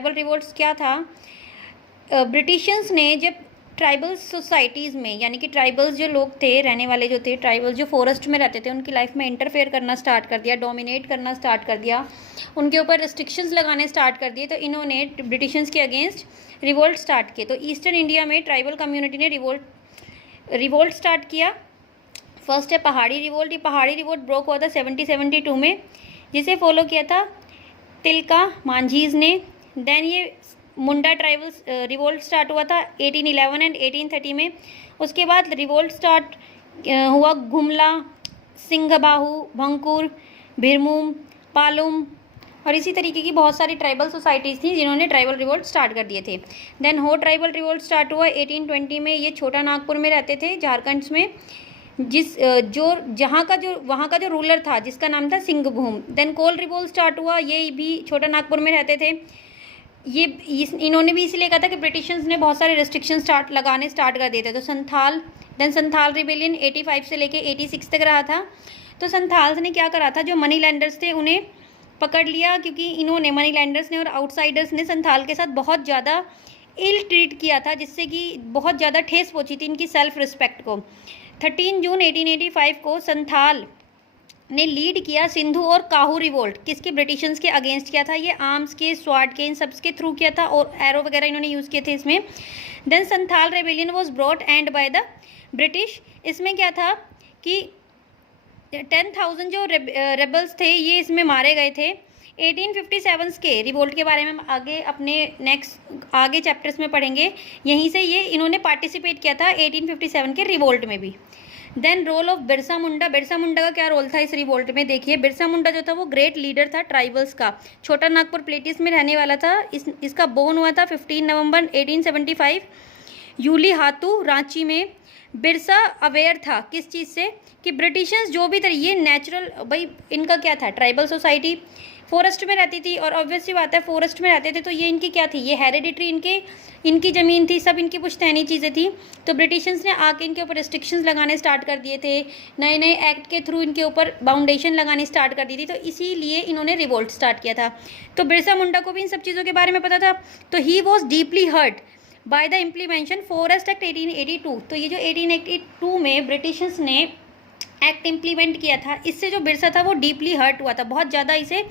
Tribal revolts क्या था, Britishers ने जब ट्राइबल सोसाइटीज़ में, यानी कि ट्राइबल्स जो लोग थे, रहने वाले जो थे, ट्राइबल जो फॉरेस्ट में रहते थे, उनकी लाइफ में इंटरफेयर करना स्टार्ट कर दिया, डोमिनेट करना स्टार्ट कर दिया, उनके ऊपर रिस्ट्रिक्शंस लगाने स्टार्ट कर दिए, तो इन्होंने ब्रिटिशर्स के अगेंस्ट रिवोल्ट स्टार्ट किए। तो ईस्टर्न इंडिया में ट्राइबल कम्युनिटी ने रिवोल्ट स्टार्ट किया। फर्स्ट है पहाड़ी रिवोल्ट। ये पहाड़ी रिवोल्ट ब्रोक हुआ था 1772 में, जिसे फॉलो किया था तिलका मांझीज ने। देन ये मुंडा ट्राइबल रिवोल्ट स्टार्ट हुआ था 1811 एंड 1830 में। उसके बाद रिवोल्ट स्टार्ट हुआ गुमला, सिंघबाहु, भंकुर, भिरमूम, पालुम और इसी तरीके की बहुत सारी ट्राइबल सोसाइटीज़ थी जिन्होंने ट्राइबल रिवोल्ट स्टार्ट कर दिए थे। देन हो ट्राइबल रिवोल्ट स्टार्ट हुआ 1820 में। ये छोटा नागपुर में रहते थे, झारखंड में, वहाँ का जो रूलर था जिसका नाम था सिंघभूम। देन कोल रिवोल्ट स्टार्ट हुआ, ये भी छोटा नागपुर में रहते थे। इन्होंने भी इसलिए कहा था कि ब्रिटिशर्स ने बहुत सारे रिस्ट्रिक्शन लगाने स्टार्ट कर दिए थे। तो संथाल रिबेलियन 85 से लेके 86 तक रहा था। तो संथाल्स ने क्या करा था, जो मनी लैंडर्स थे उन्हें पकड़ लिया, क्योंकि इन्होंने मनी लैंडर्स ने और आउटसाइडर्स ने संथाल के साथ बहुत ज़्यादा इल ट्रीट किया था, जिससे कि बहुत ज़्यादा ठेस पहुंची थी इनकी सेल्फ रिस्पेक्ट को। 13 जून 1885 को संथाल ने लीड किया सिंधु और काहू रिवोल्ट। किसके? ब्रिटिशर्स के अगेंस्ट किया था। ये आर्म्स के, स्वाड के, इन सब के थ्रू किया था और एरो वगैरह इन्होंने यूज़ किए थे इसमें। Then Santhal rebellion was brought end by the British. इसमें क्या था कि 10,000 जो रेबल्स थे ये इसमें मारे गए थे। 1857 के रिवोल्ट के बारे में हम आगे चैप्टर्स में पढ़ेंगे। यहीं से ये इन्होंने पार्टिसिपेट किया था 1857 के रिवोल्ट में भी। Then role of Birsa Munda. Birsa Munda का क्या रोल था इस रिवोल्ट में? देखिए, बिरसा मुंडा जो था वो ग्रेट लीडर था ट्राइबल्स का। छोटा नागपुर प्लेटिस में रहने वाला था। इसका बोर्न हुआ था 15 नवंबर 1875 यूली हातू, रांची में। बिरसा अवेयर था किस चीज़ से कि ब्रिटिशर्स जो भी ये नेचुरल, भाई इनका क्या था, ट्राइबल सोसाइटी फॉरेस्ट में रहती थी और ऑब्वियस सी बात है फॉरेस्ट में रहते थे तो ये इनकी क्या थी, ये हेरिडिटरी इनकी ज़मीन थी, सब इनकी पुश्तैनी चीज़ें थी। तो ब्रिटिशर्स ने आके इनके ऊपर रिस्ट्रिक्शंस लगाने स्टार्ट कर दिए थे, नए नए एक्ट के थ्रू इनके ऊपर बाउंडेशन लगानी स्टार्ट कर दी थी। तो इसीलिए इन्होंने रिवोल्ट स्टार्ट किया था। तो बिरसा मुंडा को भी इन सब चीज़ों के बारे में पता था। तो he was deeply hurt by the implementation forest act 1882। तो ये जो 1882 में ब्रिटिशर्स ने एक्ट इम्प्लीमेंट किया था, इससे जो बिरसा था वो डीपली हर्ट हुआ था, बहुत ज़्यादा इसे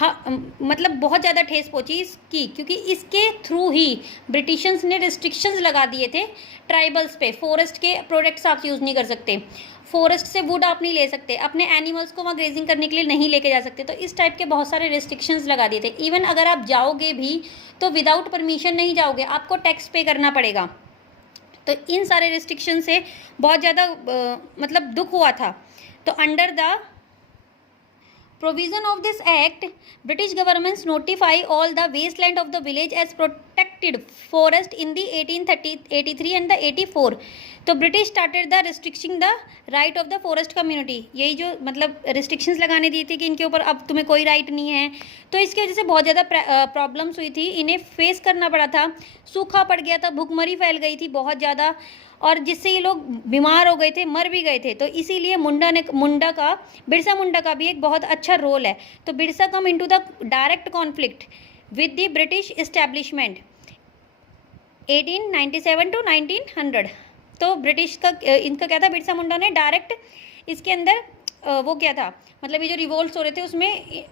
मतलब बहुत ज़्यादा ठेस पहुंची इसकी, क्योंकि इसके थ्रू ही ब्रिटिशर्स ने रिस्ट्रिक्शंस लगा दिए थे ट्राइबल्स पे। फॉरेस्ट के प्रोडक्ट्स आप यूज़ नहीं कर सकते, फॉरेस्ट से वुड आप नहीं ले सकते, अपने एनिमल्स को वहाँ ग्रेजिंग करने के लिए नहीं लेके जा सकते। तो इस टाइप के बहुत सारे रिस्ट्रिक्शंस लगा दिए थे। इवन अगर आप जाओगे भी तो विदाउट परमिशन नहीं जाओगे, आपको टैक्स पे करना पड़ेगा। तो इन सारे रिस्ट्रिक्शन से बहुत ज़्यादा मतलब दुख हुआ था। तो under the provision of this act, British governments notify all the wasteland of the village as protected forest in the 1883 and the 84. तो British started the restricting the right of the forest community. यही जो मतलब restrictions लगाने दी थी कि इनके ऊपर अब तुम्हें कोई राइट नहीं है। तो इसकी वजह से बहुत ज़्यादा प्रॉब्लम्स हुई थी, इन्हें फेस करना पड़ा था। सूखा पड़ गया था, भूखमरी फैल गई थी बहुत ज़्यादा, और जिससे ये लोग बीमार हो गए थे, मर भी गए थे। तो इसीलिए बिरसा मुंडा का भी एक बहुत अच्छा रोल है। तो Birsa come into the direct conflict with the British establishment 1897 to 1900। तो ब्रिटिश का इनका क्या था, बिरसा मुंडा ने डायरेक्ट इसके अंदर वो क्या था, मतलब ये जो रिवोल्ट्स हो रहे थे उसमें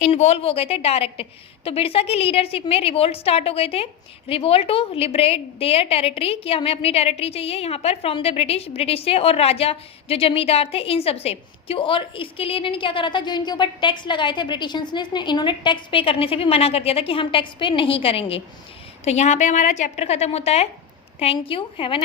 इन्वॉल्व हो गए थे डायरेक्ट। तो बिरसा की लीडरशिप में रिवोल्ट स्टार्ट हो गए थे। Revolt to liberate their territory, कि हमें अपनी टेरिटरी चाहिए यहाँ पर फ्रॉम द ब्रिटिश से, और राजा जो जमींदार थे इन सब से। क्यों? और इसके लिए इन्होंने क्या करा था, जो इनके ऊपर टैक्स लगाए थे ब्रिटिशर्स ने, इन्होंने टैक्स पे करने से भी मना कर दिया था कि हम टैक्स पे नहीं करेंगे। तो यहाँ पर हमारा चैप्टर ख़त्म होता है। Thank you, have a